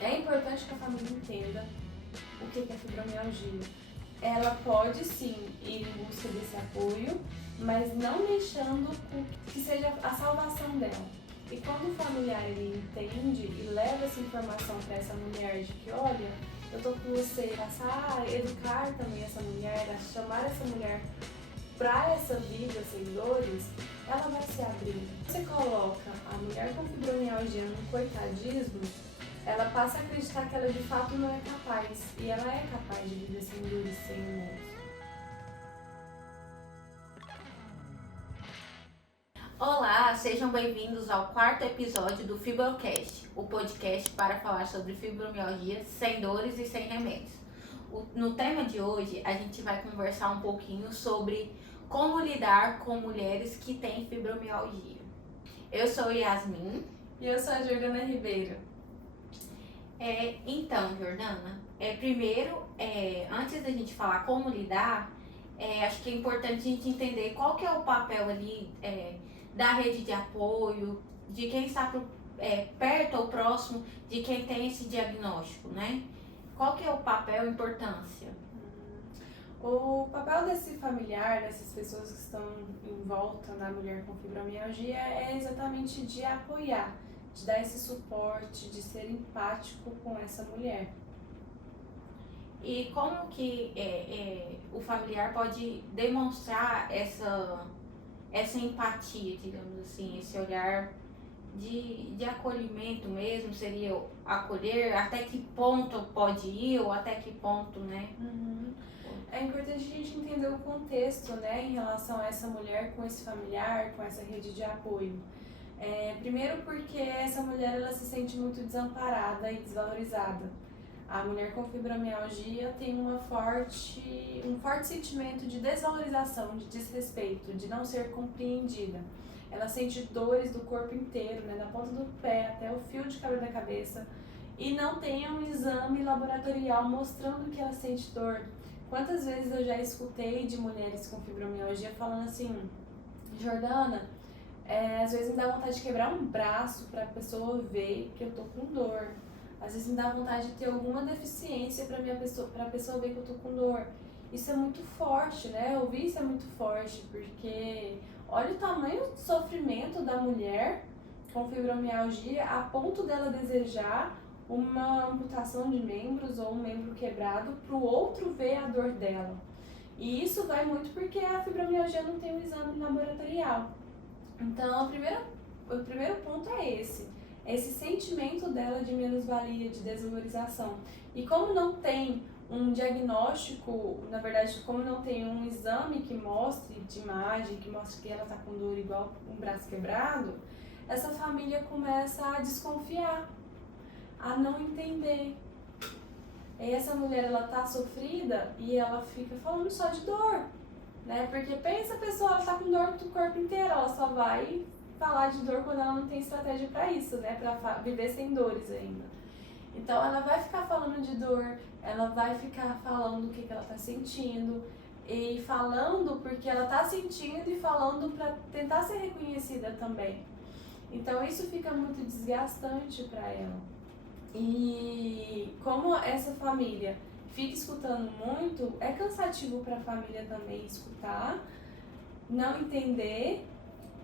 É importante que a família entenda o que é fibromialgia. Ela pode sim ir em busca desse apoio, mas não deixando que seja a salvação dela. E quando o familiar ele entende e leva essa informação para essa mulher de que, olha, eu tô com você, passar a educar também essa mulher, a chamar essa mulher para essa vida sem dores, ela vai se abrir. Você coloca a mulher com fibromialgia no coitadismo, ela passa a acreditar que ela de fato não é capaz. E ela é capaz de viver sem dores, sem humores. Olá, sejam bem-vindos ao quarto episódio do Fibrocast, o podcast para falar sobre fibromialgia sem dores e sem remédios. No tema de hoje, a gente vai conversar um pouquinho sobre como lidar com mulheres que têm fibromialgia. Eu sou Yasmin. E eu sou a Jordana Ribeiro. Então, Jordana, primeiro, antes da gente falar como lidar, acho que é importante a gente entender qual que é o papel ali da rede de apoio, de quem está perto ou próximo de quem tem esse diagnóstico, né? Qual que é o papel e a importância? O papel desse familiar, dessas pessoas que estão em volta da mulher com fibromialgia é exatamente de apoiar, de dar esse suporte, de ser empático com essa mulher. E como que o familiar pode demonstrar essa empatia, digamos assim, esse olhar de acolhimento mesmo, seria acolher, até que ponto pode ir ou até que ponto, né? É importante a gente entender o contexto, né, em relação a essa mulher com esse familiar, com essa rede de apoio. Primeiro porque essa mulher ela se sente muito desamparada e desvalorizada. A mulher com fibromialgia tem um forte sentimento de desvalorização, de desrespeito, de não ser compreendida. Ela sente dores do corpo inteiro, né, da ponta do pé até o fio de cabelo da cabeça, e não tem um exame laboratorial mostrando que ela sente dor. Quantas vezes eu já escutei de mulheres com fibromialgia falando assim, Jordana, às vezes me dá vontade de quebrar um braço para a pessoa ver que eu tô com dor. Às vezes me dá vontade de ter alguma deficiência para a pessoa ver que eu tô com dor. Isso é muito forte, né? Ouvir isso é muito forte, porque olha o tamanho do sofrimento da mulher com fibromialgia a ponto dela desejar uma amputação de membros ou um membro quebrado para o outro ver a dor dela. E isso vai muito porque a fibromialgia não tem um exame laboratorial. Então, o primeiro ponto é esse sentimento dela de menos-valia, de desvalorização. E como não tem um diagnóstico, na verdade, como não tem um exame que mostre de imagem, que mostre que ela está com dor igual um braço quebrado, essa família começa a desconfiar, a não entender. E essa mulher, ela tá sofrida e ela fica falando só de dor, né? Porque pensa a pessoa, ela tá com dor do corpo inteiro, ela só vai falar de dor quando ela não tem estratégia para isso, né? Para viver sem dores ainda. Então ela vai ficar falando de dor, ela vai ficar falando o que ela tá sentindo e falando porque ela tá sentindo e falando para tentar ser reconhecida também. Então isso fica muito desgastante para ela. E como essa família fica escutando muito, é cansativo para a família também escutar, não entender,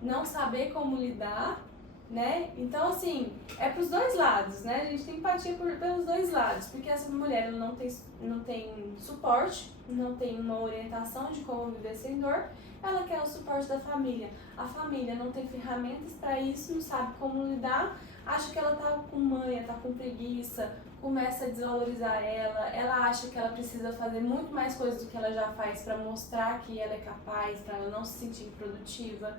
não saber como lidar, né? Então, assim, é pros dois lados, né? A gente tem empatia pelos dois lados, porque essa mulher ela não tem suporte, não tem uma orientação de como viver sem dor, ela quer o suporte da família. A família não tem ferramentas para isso, não sabe como lidar, acha que ela tá com manha, tá com preguiça, começa a desvalorizar ela acha que ela precisa fazer muito mais coisas do que ela já faz para mostrar que ela é capaz, para ela não se sentir improdutiva.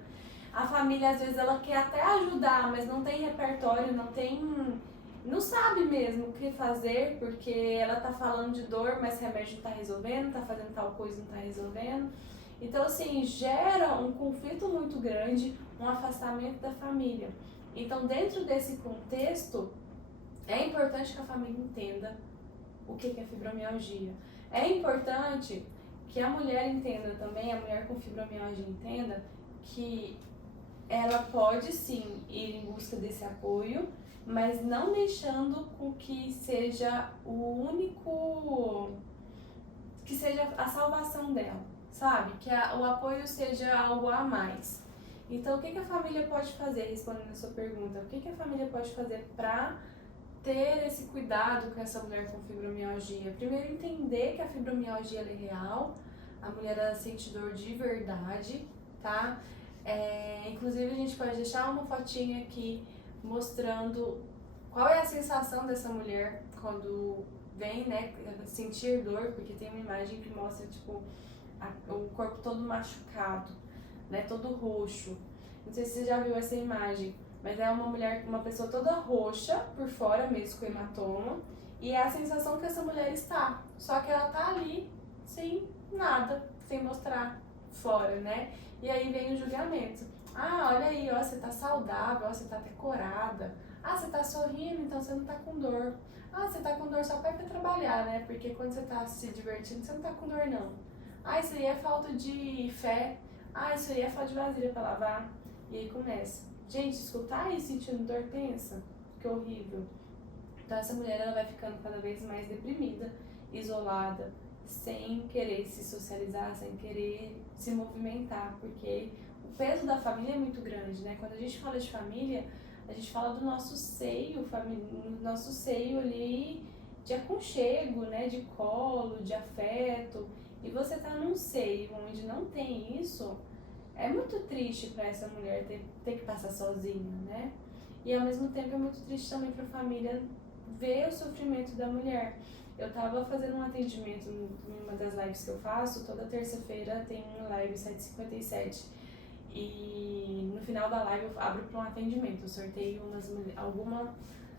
A família, às vezes, ela quer até ajudar, mas não tem repertório, não sabe mesmo o que fazer, porque ela tá falando de dor, mas remédio não tá resolvendo, tá fazendo tal coisa não tá resolvendo. Então, assim, gera um conflito muito grande, um afastamento da família. Então, dentro desse contexto, é importante que a família entenda o que é fibromialgia. É importante que a mulher entenda também, a mulher com fibromialgia entenda que ela pode sim ir em busca desse apoio, mas não deixando com que seja o único, que seja a salvação dela, sabe? Que o apoio seja algo a mais. Então, o que a família pode fazer, respondendo a sua pergunta, o que a família pode fazer para ter esse cuidado com essa mulher com fibromialgia? Primeiro, entender que a fibromialgia ela é real, a mulher ela sente dor de verdade, tá? Inclusive, a gente pode deixar uma fotinha aqui mostrando qual é a sensação dessa mulher quando vem, né, sentir dor, porque tem uma imagem que mostra, tipo, o corpo todo machucado, né, todo roxo. Não sei se você já viu essa imagem, mas é uma mulher, uma pessoa toda roxa por fora mesmo, com hematoma, e é a sensação que essa mulher está, só que ela tá ali sem nada, sem mostrar fora, né? E aí vem o julgamento. Ah, olha aí, ó, você tá saudável, ó, você tá até corada. Ah, você tá sorrindo, então você não tá com dor. Ah, você tá com dor só pra ir pra trabalhar, né? Porque quando você tá se divertindo, você não tá com dor, não. Ah, isso aí é falta de fé. Ah, isso aí é falta de vasilha pra lavar. E aí começa. Gente, escutar e sentindo dor, pensa. Que horrível. Então essa mulher, ela vai ficando cada vez mais deprimida, isolada, sem querer se socializar, sem querer se movimentar, porque o peso da família é muito grande, né? Quando a gente fala de família, a gente fala do nosso seio, nosso seio ali de aconchego, né? De colo, de afeto. E você tá num seio onde não tem isso, é muito triste para essa mulher ter que passar sozinha, né? E ao mesmo tempo é muito triste também para a família ver o sofrimento da mulher. Eu tava fazendo um atendimento em uma das lives que eu faço, toda terça-feira tem uma live 7h57. E no final da live eu abro para um atendimento, eu sorteio alguma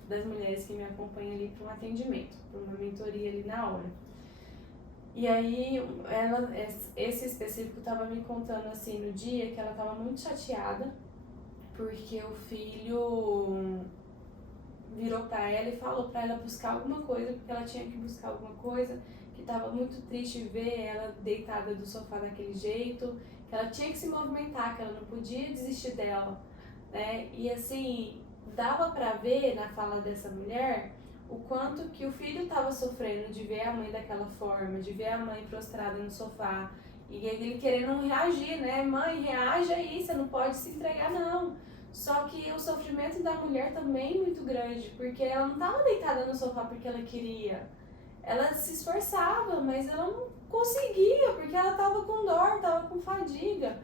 das mulheres que me acompanham ali para um atendimento, para uma mentoria ali na hora. E aí, esse específico tava me contando assim no dia que ela tava muito chateada porque o filho virou pra ela e falou pra ela buscar alguma coisa, porque ela tinha que buscar alguma coisa, que tava muito triste ver ela deitada do sofá daquele jeito, que ela tinha que se movimentar, que ela não podia desistir dela, né? E assim, dava pra ver na fala dessa mulher o quanto que o filho estava sofrendo de ver a mãe daquela forma, de ver a mãe prostrada no sofá, e ele querendo reagir, né? Mãe, reage aí, você não pode se entregar não. Só que o sofrimento da mulher também é muito grande, porque ela não estava deitada no sofá porque ela queria. Ela se esforçava, mas ela não conseguia, porque ela estava com dor, estava com fadiga.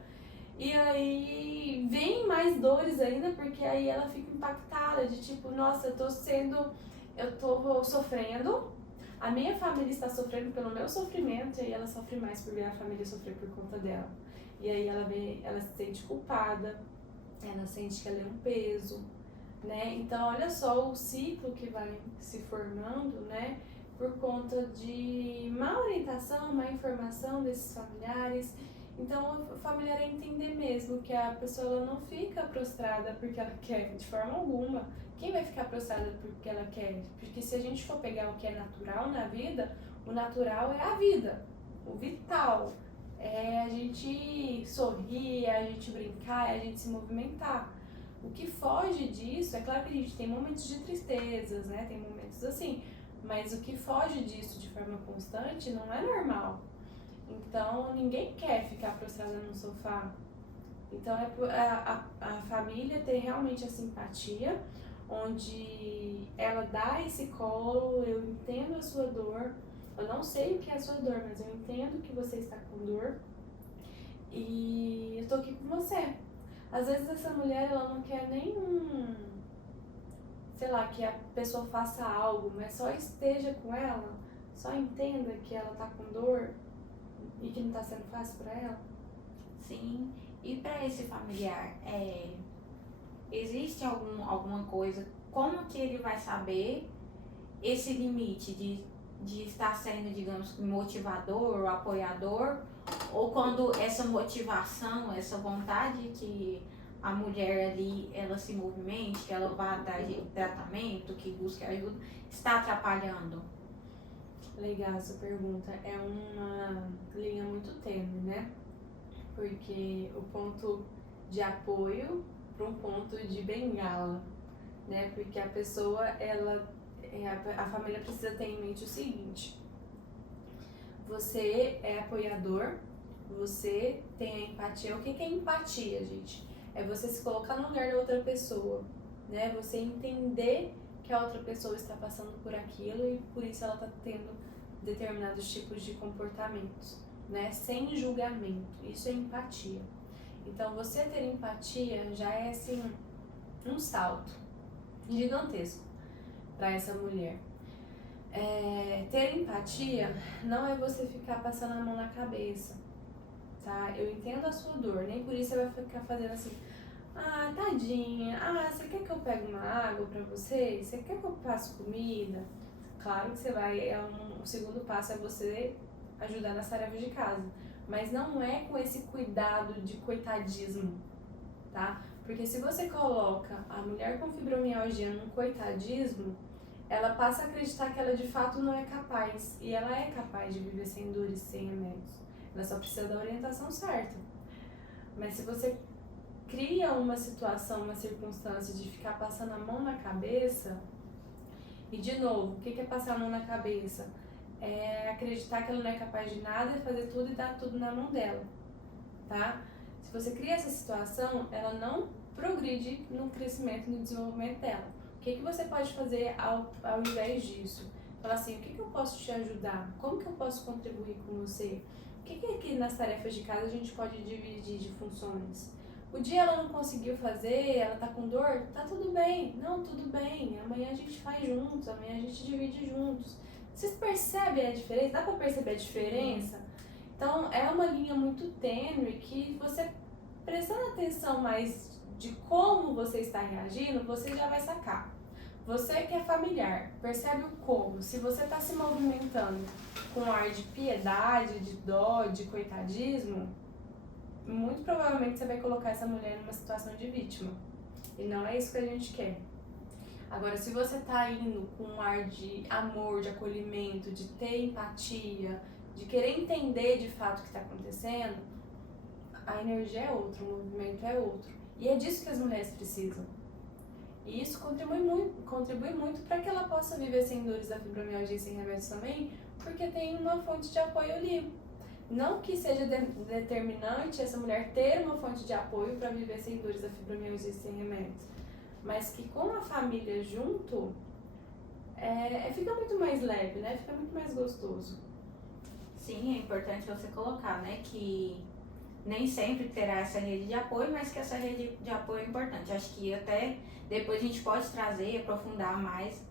E aí vem mais dores ainda, porque aí ela fica impactada de tipo, nossa, eu tô sofrendo, a minha família está sofrendo pelo meu sofrimento, e aí ela sofre mais por ver a família sofrer por conta dela. E aí ela se sente culpada, ela sente que ela é um peso, né? Então olha só o ciclo que vai se formando, né? Por conta de má orientação, má informação desses familiares. Então o familiar é entender mesmo que a pessoa ela não fica prostrada porque ela quer, de forma alguma. Quem vai ficar prostrada porque ela quer? Porque se a gente for pegar o que é natural na vida, o natural é a vida, o vital. É a gente sorrir, é a gente brincar, é a gente se movimentar. O que foge disso, é claro que a gente tem momentos de tristezas, né? Tem momentos assim, mas o que foge disso de forma constante não é normal. Então, ninguém quer ficar prostrada no sofá. Então, a família ter realmente a simpatia, onde ela dá esse colo, eu entendo a sua dor, eu não sei o que é a sua dor, mas eu entendo que você está com dor e eu tô aqui com você. Às vezes essa mulher, ela não quer nem sei lá, que a pessoa faça algo, mas só esteja com ela, só entenda que ela tá com dor e que não tá sendo fácil pra ela. Sim, e para esse familiar, existe alguma coisa, como que ele vai saber esse limite de estar sendo, digamos, motivador ou apoiador, ou quando essa motivação, essa vontade que a mulher ali, ela se movimente, que ela vá atrás de tratamento, que busque ajuda, está atrapalhando? Legal essa pergunta. É uma linha muito tênue, né? Porque o ponto de apoio para um ponto de bengala, né? Porque a pessoa, a família precisa ter em mente o seguinte: você é apoiador, você tem a empatia. O que é empatia, gente? É você se colocar no lugar da outra pessoa, né? Você entender que a outra pessoa está passando por aquilo e por isso ela está tendo determinados tipos de comportamentos, né? Sem julgamento. Isso é empatia. Então, você ter empatia já é, assim, um salto gigantesco para essa mulher. Ter empatia não é você ficar passando a mão na cabeça, tá? Eu entendo a sua dor, nem por isso você vai ficar fazendo assim: ah, tadinha, você quer que eu pegue uma água pra você? Você quer que eu passe comida? Claro que você vai, o segundo passo é você ajudar nas tarefas de casa, mas não é com esse cuidado de coitadismo, tá? Porque se você coloca a mulher com fibromialgia num coitadismo, ela passa a acreditar que ela de fato não é capaz, e ela é capaz de viver sem dores, sem remédios. Ela só precisa da orientação certa. Mas se você cria uma situação, uma circunstância de ficar passando a mão na cabeça, e de novo, o que é passar a mão na cabeça? É acreditar que ela não é capaz de nada, é fazer tudo e dar tudo na mão dela, tá? Se você cria essa situação, ela não progride no crescimento e no desenvolvimento dela. O que você pode fazer ao invés disso? Falar assim: o que eu posso te ajudar? Como que eu posso contribuir com você? O que aqui nas tarefas de casa a gente pode dividir de funções? O dia ela não conseguiu fazer, ela tá com dor, tá tudo bem. Não, tudo bem. Amanhã a gente faz juntos, amanhã a gente divide juntos. Vocês percebem a diferença? Dá pra perceber a diferença? Então, é uma linha muito tênue que você, prestando atenção mais de como você está reagindo, você já vai sacar. Você que é familiar, percebe o como. Se você está se movimentando com um ar de piedade, de dó, de coitadismo, muito provavelmente você vai colocar essa mulher numa situação de vítima. E não é isso que a gente quer. Agora, se você está indo com um ar de amor, de acolhimento, de ter empatia, de querer entender de fato o que está acontecendo, a energia é outra, o movimento é outro. E é disso que as mulheres precisam. E isso contribui muito para que ela possa viver sem dores da fibromialgia e sem remédios também, porque tem uma fonte de apoio ali. Não que seja determinante essa mulher ter uma fonte de apoio para viver sem dores da fibromialgia e sem remédios, mas que com a família junto, fica muito mais leve, né? Fica muito mais gostoso. Sim, é importante você colocar, né, que nem sempre terá essa rede de apoio, mas que essa rede de apoio é importante. Acho que até depois a gente pode trazer, aprofundar mais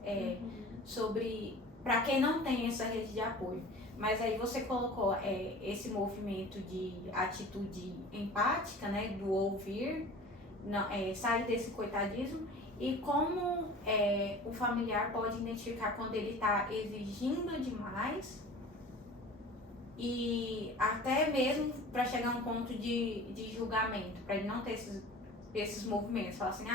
sobre para quem não tem essa rede de apoio. Mas aí você colocou esse movimento de atitude empática, né, do ouvir, sair desse coitadismo, e como o familiar pode identificar quando ele está exigindo demais, e até mesmo para chegar a um ponto de julgamento, para ele não ter esses movimentos, falar assim: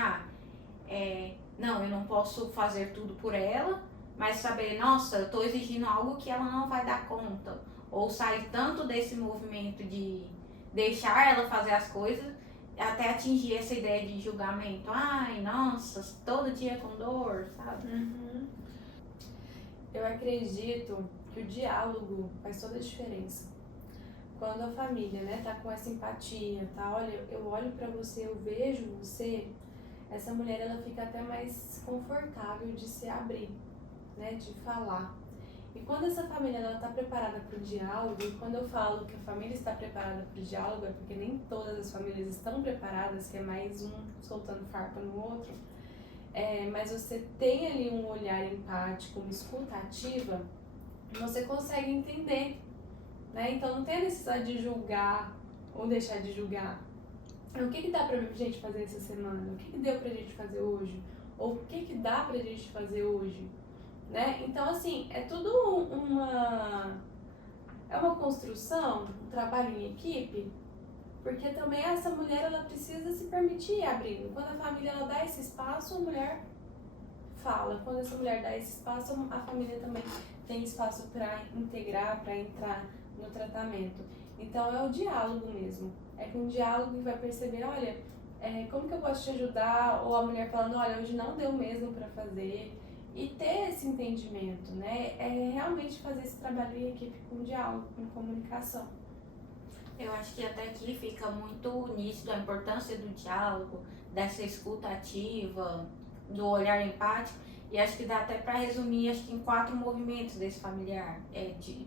não, eu não posso fazer tudo por ela, mas saber, nossa, eu estou exigindo algo que ela não vai dar conta, ou sair tanto desse movimento de deixar ela fazer as coisas, até atingir essa ideia de julgamento. Ai, nossa, todo dia com dor, sabe? Eu acredito que o diálogo faz toda a diferença. Quando a família, né, tá com essa empatia, tá? Olha, eu olho pra você, eu vejo você, essa mulher, ela fica até mais confortável de se abrir, né, de falar. E quando essa família, ela tá preparada para o diálogo, e quando eu falo que a família está preparada para o diálogo, é porque nem todas as famílias estão preparadas, que é mais um soltando farpa no outro, mas você tem ali um olhar empático, uma escuta ativa, você consegue entender, né? Então não tem a necessidade de julgar ou deixar de julgar. O que dá pra gente fazer essa semana? O que deu pra gente fazer hoje? Ou o que dá pra gente fazer hoje? Né? Então, assim, é tudo uma construção, um trabalho em equipe, porque também essa mulher, ela precisa se permitir abrir. Quando a família, ela dá esse espaço, a mulher fala. Quando essa mulher dá esse espaço, a família também tem espaço para integrar, para entrar no tratamento. Então, é o diálogo mesmo. É com o diálogo que vai perceber, olha, como que eu posso te ajudar? Ou a mulher falando, olha, hoje não deu mesmo para fazer. E ter esse entendimento, né? É realmente fazer esse trabalho em equipe com diálogo, com comunicação. Eu acho que até aqui fica muito nítido a importância do diálogo, dessa escuta ativa, do olhar empático, e acho que dá até para resumir, acho que em 4 movimentos desse familiar.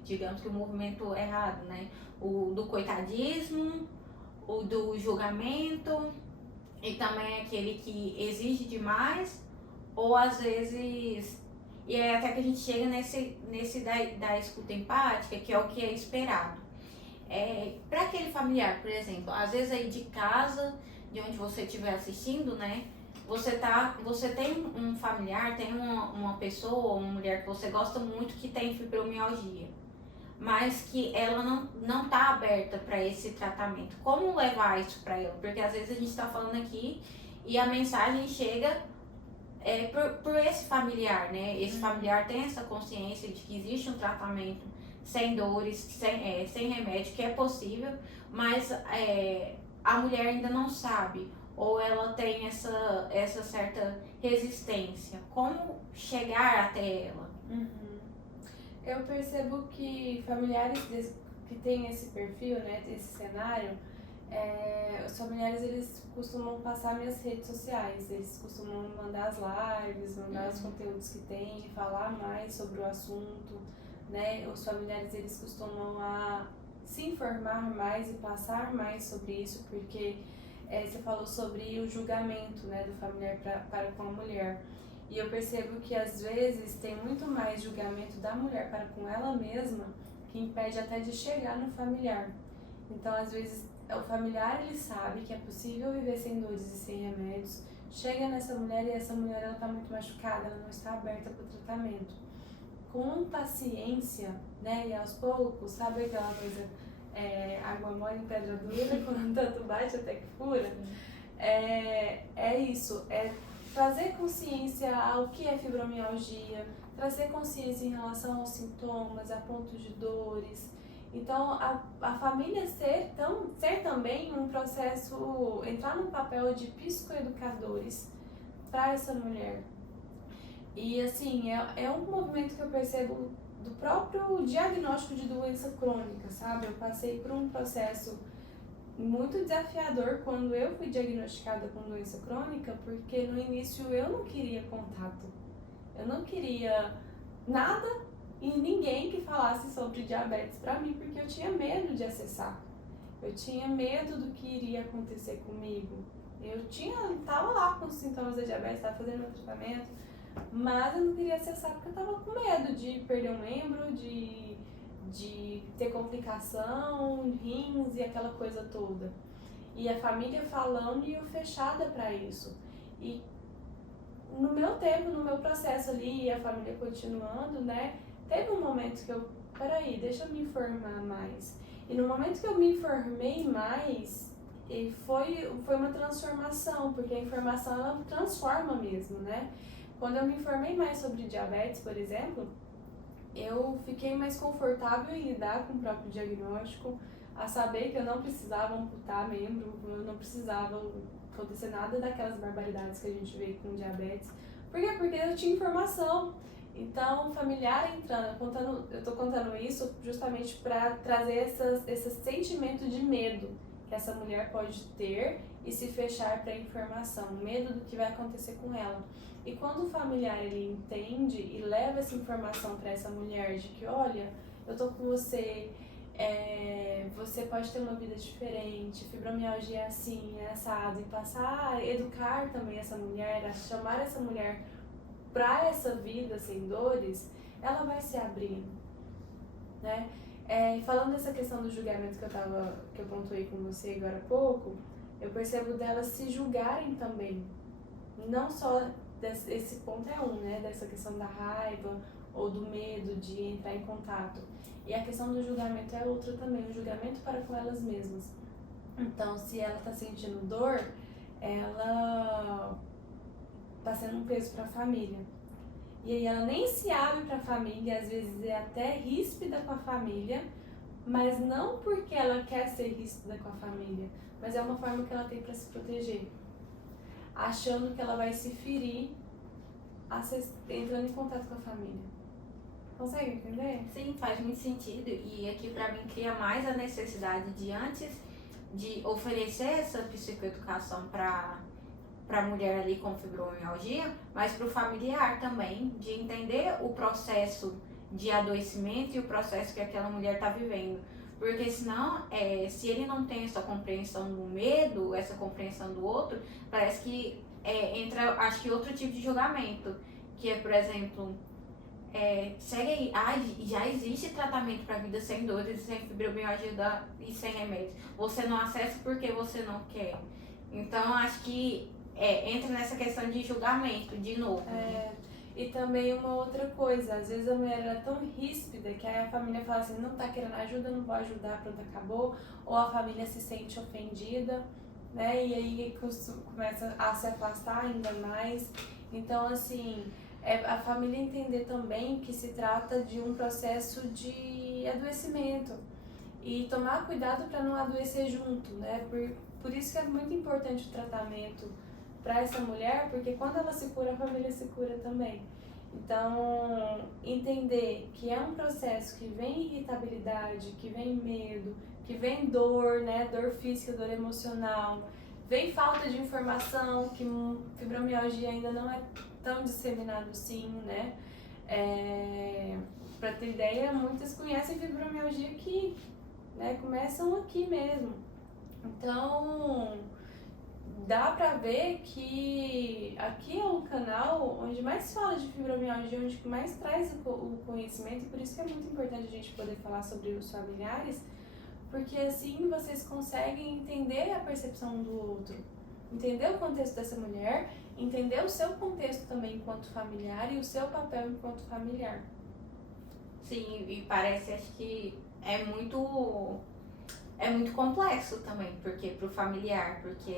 Digamos que o movimento errado, né? O do coitadismo, o do julgamento, e também aquele que exige demais, ou às vezes. E é até que a gente chega nesse da escuta empática, que é o que é esperado. Para aquele familiar, por exemplo, às vezes aí de casa, de onde você estiver assistindo, né? Você tem um familiar, tem uma pessoa, uma mulher que você gosta muito que tem fibromialgia, mas que ela não tá aberta para esse tratamento. Como levar isso para ela? Porque às vezes a gente está falando aqui e a mensagem chega por esse familiar, né? Esse familiar tem essa consciência de que existe um tratamento sem dores, sem remédio, que é possível, mas a mulher ainda não sabe, ou ela tem essa certa resistência. Como chegar até ela? Eu percebo que familiares que têm esse perfil, né, esse cenário, os familiares eles costumam passar minhas redes sociais, eles costumam mandar as lives, mandar os conteúdos que tem, falar mais sobre o assunto, né? Os familiares eles costumam se informar mais e passar mais sobre isso, porque você falou sobre o julgamento, né, do familiar para com a mulher. E eu percebo que às vezes tem muito mais julgamento da mulher para com ela mesma que impede até de chegar no familiar. Então, às vezes, o familiar ele sabe que é possível viver sem dores e sem remédios, chega nessa mulher e essa mulher ela está muito machucada, ela não está aberta para o tratamento. Com paciência, né, e aos poucos, sabe aquela coisa, água mole em pedra dura, quando tanto bate até que fura? É isso, trazer consciência ao que é fibromialgia, trazer consciência em relação aos sintomas, a pontos de dores. Então, a família ser também um processo, entrar num papel de psicoeducadores para essa mulher. E assim, é um movimento que eu percebo do próprio diagnóstico de doença crônica, sabe? Eu passei por um processo muito desafiador quando eu fui diagnosticada com doença crônica, porque no início eu não queria contato, eu não queria nada e ninguém que falasse sobre diabetes para mim, porque eu tinha medo de acessar, eu tinha medo do que iria acontecer comigo. Eu tava lá com os sintomas da diabetes, estava fazendo meu tratamento, mas eu não queria acessar porque eu tava com medo de perder um membro, de ter complicação, rins e aquela coisa toda. E a família falando e eu fechada para isso. E no meu tempo, no meu processo ali, e a família continuando, né? Teve um momento que peraí, deixa eu me informar mais. E no momento que eu me informei mais, foi uma transformação, porque a informação ela transforma mesmo, né? Quando eu me informei mais sobre diabetes, por exemplo, eu fiquei mais confortável em lidar com o próprio diagnóstico, a saber que eu não precisava amputar membro, eu não precisava acontecer nada daquelas barbaridades que a gente vê com diabetes. Por quê? Porque eu tinha informação. Então, familiar entrando, eu tô contando isso justamente para trazer esse sentimento de medo que essa mulher pode ter e se fechar para a informação, medo do que vai acontecer com ela. E quando o familiar ele entende e leva essa informação para essa mulher de que, olha, eu tô com você, você pode ter uma vida diferente, fibromialgia é assim, é assado, e passar a educar também essa mulher, a chamar essa mulher para essa vida sem dores, ela vai se abrindo, né? Falando dessa questão do julgamento que eu pontuei com você agora há pouco, eu percebo delas se julgarem também, não só esse ponto é né, dessa questão da raiva ou do medo de entrar em contato, e a questão do julgamento é outra também, o julgamento para com elas mesmas. Então, se ela está sentindo dor, ela está sendo um peso para a família. E aí ela nem se abre para a família, às vezes é até ríspida com a família, mas não porque ela quer ser ríspida com a família, mas é uma forma que ela tem para se proteger. achando que ela vai se ferir entrando em contato com a família. Consegue entender? Sim, faz muito sentido. E aqui pra mim cria mais a necessidade de antes de oferecer essa psicoeducação para a mulher ali com fibromialgia, mas para o familiar também, de entender o processo de adoecimento e o processo que aquela mulher está vivendo. Porque senão, se ele não tem essa compreensão do medo, essa compreensão do outro, parece que entra, acho que outro tipo de julgamento, que é, por exemplo, segue aí, já existe tratamento para vida sem dores, sem fibromialgia e sem remédio. Você não acessa porque você não quer. Então, acho que entra nessa questão de julgamento, de novo. E também uma outra coisa, às vezes a mulher é tão ríspida que aí a família fala assim, não tá querendo ajuda, não vou ajudar, pronto, acabou. Ou a família se sente ofendida, né? E aí começa a se afastar ainda mais. Então, assim, a família entender também que se trata de um processo de adoecimento. E tomar cuidado para não adoecer junto, né? Por isso que é muito importante o tratamento para essa mulher, porque quando ela se cura, a família se cura também. Então, entender que é um processo que vem irritabilidade, que vem medo, que vem dor, né? Dor física, dor emocional, vem falta de informação, que fibromialgia ainda não é tão disseminado assim, né? Para ter ideia, muitas conhecem fibromialgia que, né, começam aqui mesmo. Então, dá pra ver que aqui é o canal onde mais fala de fibromialgia, onde mais traz o conhecimento, e por isso que é muito importante a gente poder falar sobre os familiares, porque assim vocês conseguem entender a percepção do outro, entender o contexto dessa mulher, entender o seu contexto também enquanto familiar e o seu papel enquanto familiar. Sim, e parece, acho que é muito complexo também, porque pro familiar, porque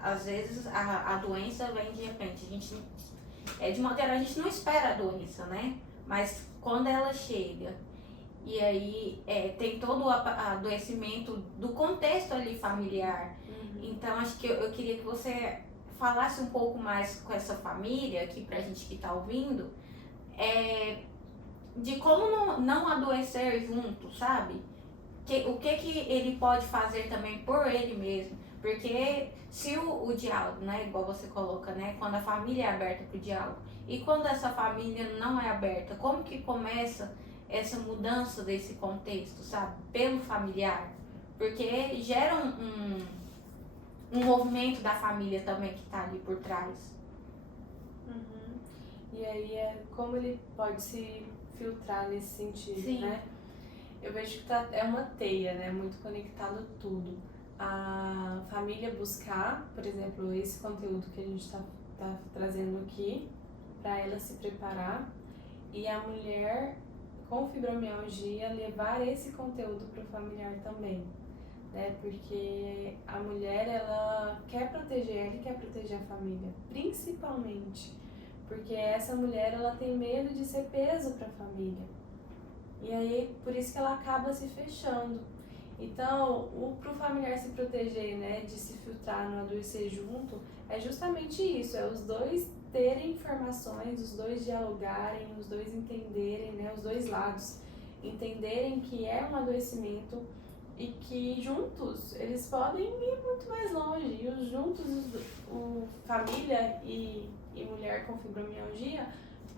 às vezes a doença vem de repente, a gente, de modo geral, a gente não espera a doença, né? Mas quando ela chega, e aí tem todo o adoecimento do contexto ali familiar. Então, acho que eu queria que você falasse um pouco mais com essa família, aqui pra gente que tá ouvindo, de como não adoecer junto, sabe? O que ele pode fazer também por ele mesmo. Porque se o diálogo, né, igual você coloca, né, quando a família é aberta pro diálogo, e quando essa família não é aberta, como que começa essa mudança desse contexto, sabe? Pelo familiar. Porque gera um movimento da família também que tá ali por trás. E aí como ele pode se filtrar nesse sentido, Sim. Né? Eu vejo que é uma teia, né? Muito conectado tudo. A família buscar, por exemplo, esse conteúdo que a gente tá trazendo aqui, para ela se preparar, e a mulher com fibromialgia levar esse conteúdo para o familiar também, né? Porque a mulher, ela quer proteger a família, principalmente porque essa mulher, ela tem medo de ser peso para a família. E aí, por isso que ela acaba se fechando. Então, pro familiar se proteger, né, de se filtrar, não adoecer junto, é justamente isso, os dois terem informações, os dois dialogarem, os dois entenderem, né, os dois lados, entenderem que é um adoecimento e que juntos eles podem ir muito mais longe. E juntos, família e mulher com fibromialgia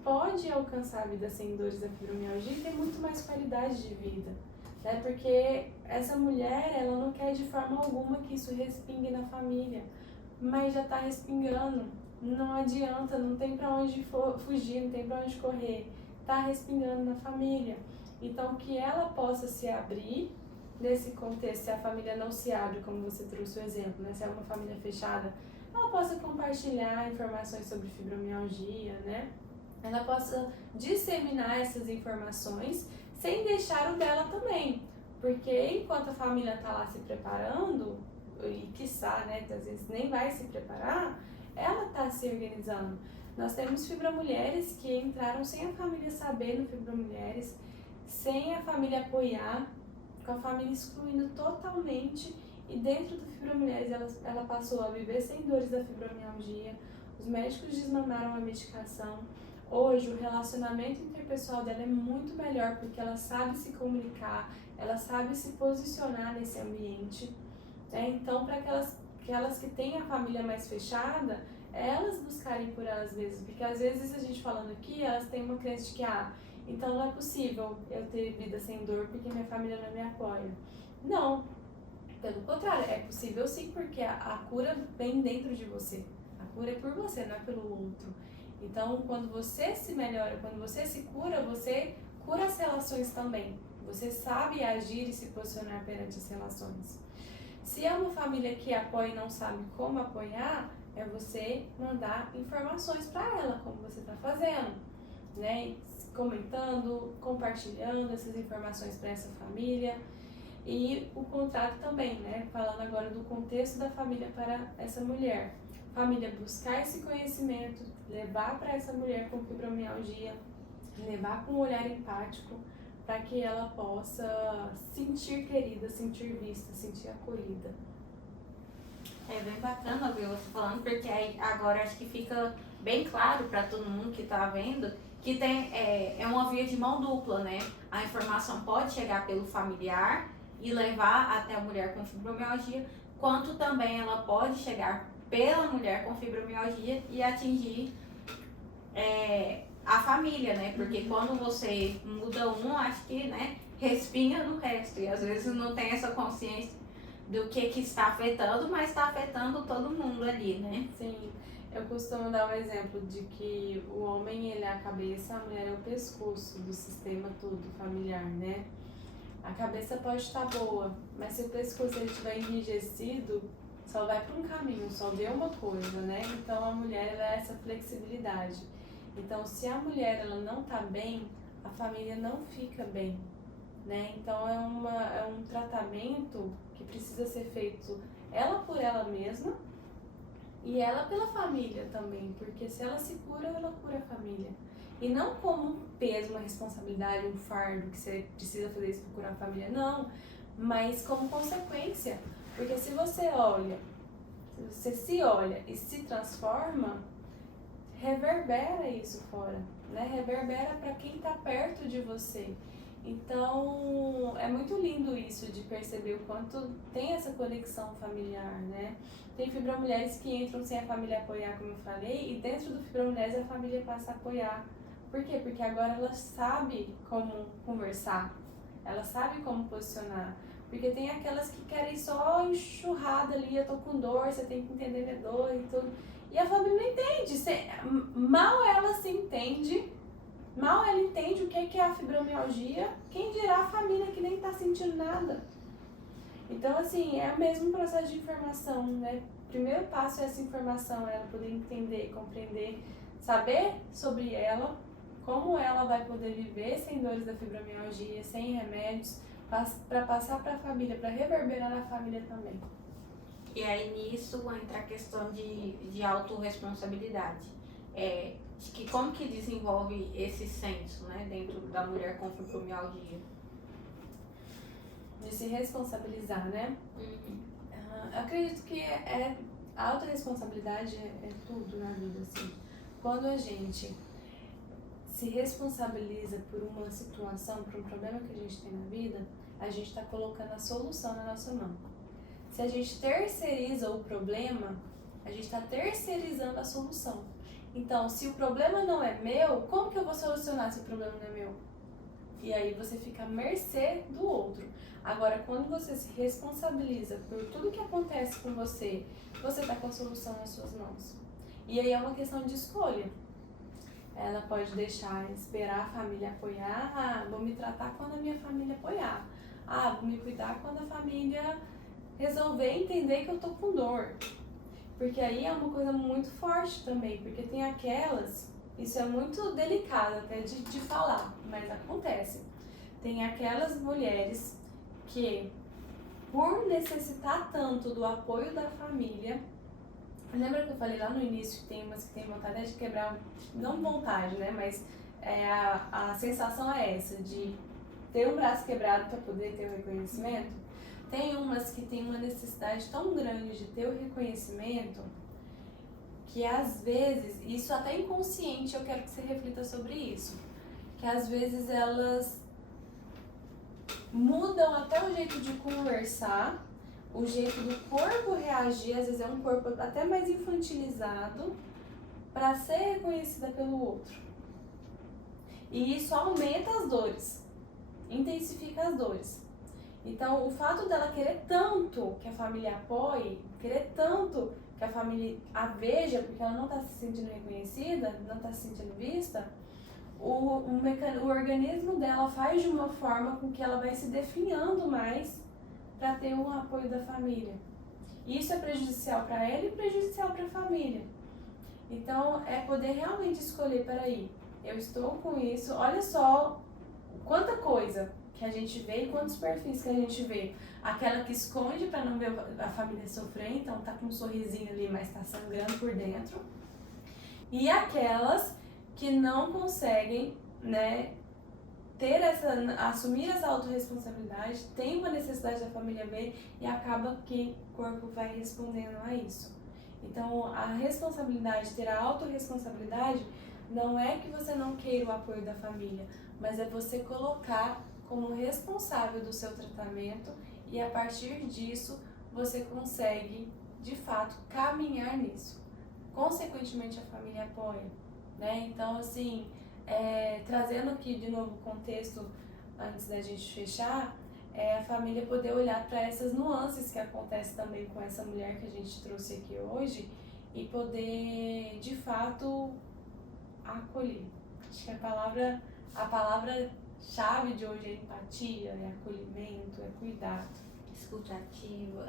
pode alcançar a vida sem dores da fibromialgia e ter muito mais qualidade de vida, né? Porque essa mulher, ela não quer de forma alguma que isso respingue na família, mas já está respingando, não adianta, não tem para onde fugir, não tem para onde correr, está respingando na família. Então, que ela possa se abrir nesse contexto, se a família não se abre, como você trouxe o exemplo, né? Se é uma família fechada, ela possa compartilhar informações sobre fibromialgia, né? Ela possa disseminar essas informações sem deixar o dela também, porque enquanto a família está lá se preparando, e quiçá, né, às vezes nem vai se preparar, ela está se organizando. Nós temos fibromulheres que entraram sem a família saber no Fibromulheres, sem a família apoiar, com a família excluindo totalmente, E dentro do Fibromulheres, ela passou a viver sem dores da fibromialgia, os médicos desmamaram a medicação. Hoje, o relacionamento interpessoal dela é muito melhor, porque ela sabe se comunicar, ela sabe se posicionar nesse ambiente. Então, para aquelas que têm a família mais fechada, elas buscarem por elas mesmas, porque às vezes a gente falando aqui, elas têm uma crença de que, então não é possível eu ter vida sem dor porque minha família não me apoia. Não, pelo contrário, é possível sim, porque a cura vem dentro de você. A cura é por você, não é pelo outro. Então, quando você se melhora, quando você se cura, você cura as relações também. Você sabe agir e se posicionar perante as relações. Se é uma família que apoia e não sabe como apoiar, é você mandar informações para ela, como você está fazendo, né? Comentando, compartilhando essas informações para essa família. E o contrário também, né? Falando agora do contexto da família para essa mulher. Família buscar esse conhecimento, levar para essa mulher com fibromialgia, levar com um olhar empático, para que ela possa sentir querida, sentir vista, sentir acolhida. É bem bacana ouvir você falando, porque aí agora acho que fica bem claro para todo mundo que está vendo que é uma via de mão dupla, né? A informação pode chegar pelo familiar e levar até a mulher com fibromialgia, quanto também ela pode chegar pela mulher com fibromialgia e atingir a família, né? Porque quando você muda um, acho que, né, respinga no resto. E às vezes não tem essa consciência do que está afetando, mas está afetando todo mundo ali, né? Sim, eu costumo dar um exemplo de que o homem ele é a cabeça, a mulher é o pescoço do sistema todo familiar, né? A cabeça pode estar boa, mas se o pescoço ele estiver enrijecido, só vai para um caminho, só vê uma coisa, né? Então a mulher ela é essa flexibilidade. Então se a mulher ela não está bem, a família não fica bem, né? Então é um tratamento que precisa ser feito ela por ela mesma e ela pela família também, porque se ela se cura, ela cura a família. E não como um peso, uma responsabilidade, um fardo que você precisa fazer isso para curar a família, não, mas como consequência. Porque se você se olha e se transforma, reverbera isso fora, né? Reverbera para quem está perto de você. Então, é muito lindo isso de perceber o quanto tem essa conexão familiar, né? Tem fibromulheres que entram sem a família apoiar, como eu falei, e dentro do fibromulheres a família passa a apoiar. Por quê? Porque agora ela sabe como conversar, ela sabe como posicionar. Porque tem aquelas que querem só enxurrada ali, eu tô com dor, você tem que entender minha dor e tudo. E a família não entende, mal ela se entende, mal ela entende o que é a fibromialgia, quem dirá a família que nem tá sentindo nada. Então, assim, é o mesmo processo de informação, né? O primeiro passo é essa informação, ela poder entender, compreender, saber sobre ela, como ela vai poder viver sem dores da fibromialgia, sem remédios, para passar para a família, para reverberar na família também. E aí nisso entra a questão de autorresponsabilidade. Que como que desenvolve esse senso, né, dentro da mulher com fibromialgia? De se responsabilizar, né? Eu acredito que a autorresponsabilidade é tudo na vida, assim. Quando a gente se responsabiliza por uma situação, por um problema que a gente tem na vida, a gente está colocando a solução na nossa mão. Se a gente terceiriza o problema, a gente está terceirizando a solução. Então, se o problema não é meu, como que eu vou solucionar se o problema não é meu? E aí você fica à mercê do outro. Agora, quando você se responsabiliza por tudo que acontece com você, você está com a solução nas suas mãos. E aí é uma questão de escolha. Ela pode deixar, esperar a família apoiar, vou me tratar quando a minha família apoiar. Vou me cuidar quando a família resolver entender que eu tô com dor. Porque aí é uma coisa muito forte também, porque tem aquelas, isso é muito delicado até de falar, mas acontece. Tem aquelas mulheres que, por necessitar tanto do apoio da família, lembra que eu falei lá no início que tem umas que tem vontade de quebrar, não vontade, né, mas a sensação é essa, de ter um braço quebrado para poder ter o reconhecimento? Tem umas que tem uma necessidade tão grande de ter o reconhecimento que às vezes, isso até inconsciente, eu quero que você reflita sobre isso, que às vezes elas mudam até o jeito de conversar, o jeito do corpo reagir, às vezes é um corpo até mais infantilizado, para ser reconhecida pelo outro. E isso aumenta as dores, intensifica as dores. Então, o fato dela querer tanto que a família apoie, querer tanto que a família a veja, porque ela não está se sentindo reconhecida, não está se sentindo vista, o organismo dela faz de uma forma com que ela vai se definhando mais para ter o apoio da família. E isso é prejudicial para ela e prejudicial para a família. Então, é poder realmente escolher, peraí, eu estou com isso, olha só quanta coisa que a gente vê e quantos perfis que a gente vê. Aquela que esconde para não ver a família sofrer, então tá com um sorrisinho ali, mas tá sangrando por dentro. E aquelas que não conseguem, né, assumir essa autorresponsabilidade, tem uma necessidade da família ver e acaba que o corpo vai respondendo a isso. Então, a responsabilidade, ter a autorresponsabilidade, não é que você não queira o apoio da família, mas é você colocar como responsável do seu tratamento e a partir disso você consegue, de fato, caminhar nisso. Consequentemente, a família apoia, né? Então, assim, trazendo aqui de novo o contexto, antes da gente fechar, a família poder olhar para essas nuances que acontecem também com essa mulher que a gente trouxe aqui hoje e poder, de fato, acolher. Acho que a palavra-chave de hoje é empatia, é acolhimento, é cuidado. Escutativa.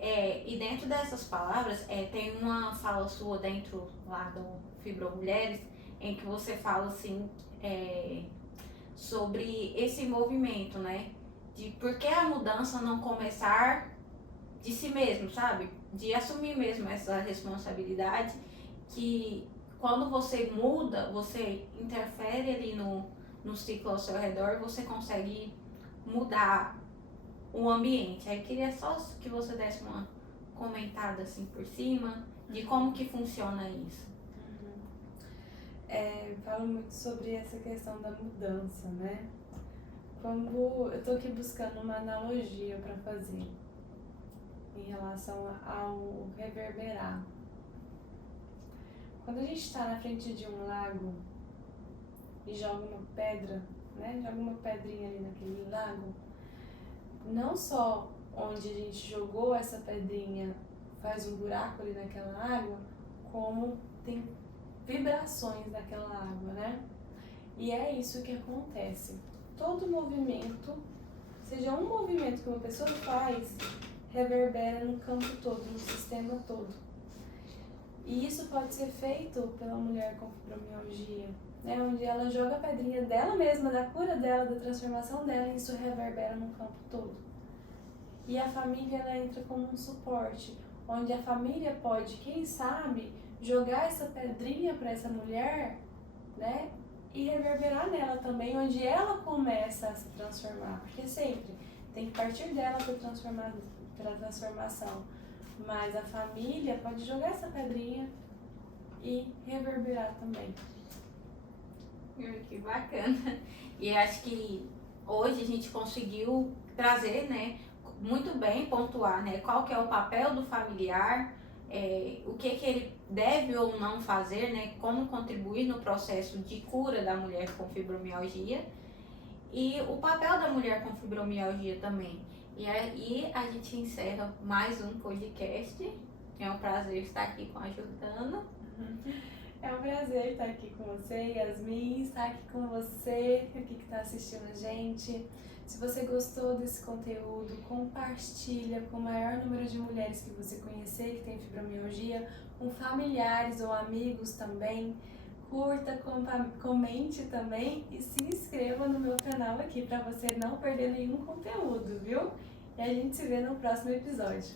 E dentro dessas palavras, tem uma fala sua dentro lá do Fibromulheres, em que você fala assim, sobre esse movimento, né? De por que a mudança não começar de si mesmo, sabe? De assumir mesmo essa responsabilidade, que quando você muda, você interfere ali no ciclo ao seu redor, você consegue mudar o ambiente. Aí queria só que você desse uma comentada assim por cima de como que funciona isso. Falo muito sobre essa questão da mudança, né? Quando eu tô aqui buscando uma analogia para fazer em relação ao reverberar. Quando a gente está na frente de um lago e joga uma pedra, né? Joga uma pedrinha ali naquele lago, não só onde a gente jogou essa pedrinha faz um buraco ali naquela água, como tem vibrações daquela água, né? E é isso que acontece. Todo movimento, seja um movimento que uma pessoa faz, reverbera no campo todo, no sistema todo. E isso pode ser feito pela mulher com fibromialgia, né? Onde ela joga a pedrinha dela mesma, da cura dela, da transformação dela, e isso reverbera no campo todo. E a família, ela entra como um suporte, onde a família pode, quem sabe, jogar essa pedrinha para essa mulher, né? E reverberar nela também, onde ela começa a se transformar. Porque sempre tem que partir dela para a transformação. Mas a família pode jogar essa pedrinha e reverberar também. Que bacana. E acho que hoje a gente conseguiu trazer, né, muito bem, pontuar, né, qual que é o papel do familiar, o que ele deve ou não fazer, né, como contribuir no processo de cura da mulher com fibromialgia e o papel da mulher com fibromialgia também. E aí a gente encerra mais um podcast. É um prazer estar aqui com a Jordana. É um prazer estar aqui com você, Yasmin, estar aqui com você, aqui que está assistindo a gente. Se você gostou desse conteúdo, compartilha com o maior número de mulheres que você conhecer que tem fibromialgia, com familiares ou amigos também. Curta, comente também e se inscreva no meu canal aqui para você não perder nenhum conteúdo, viu? E a gente se vê no próximo episódio.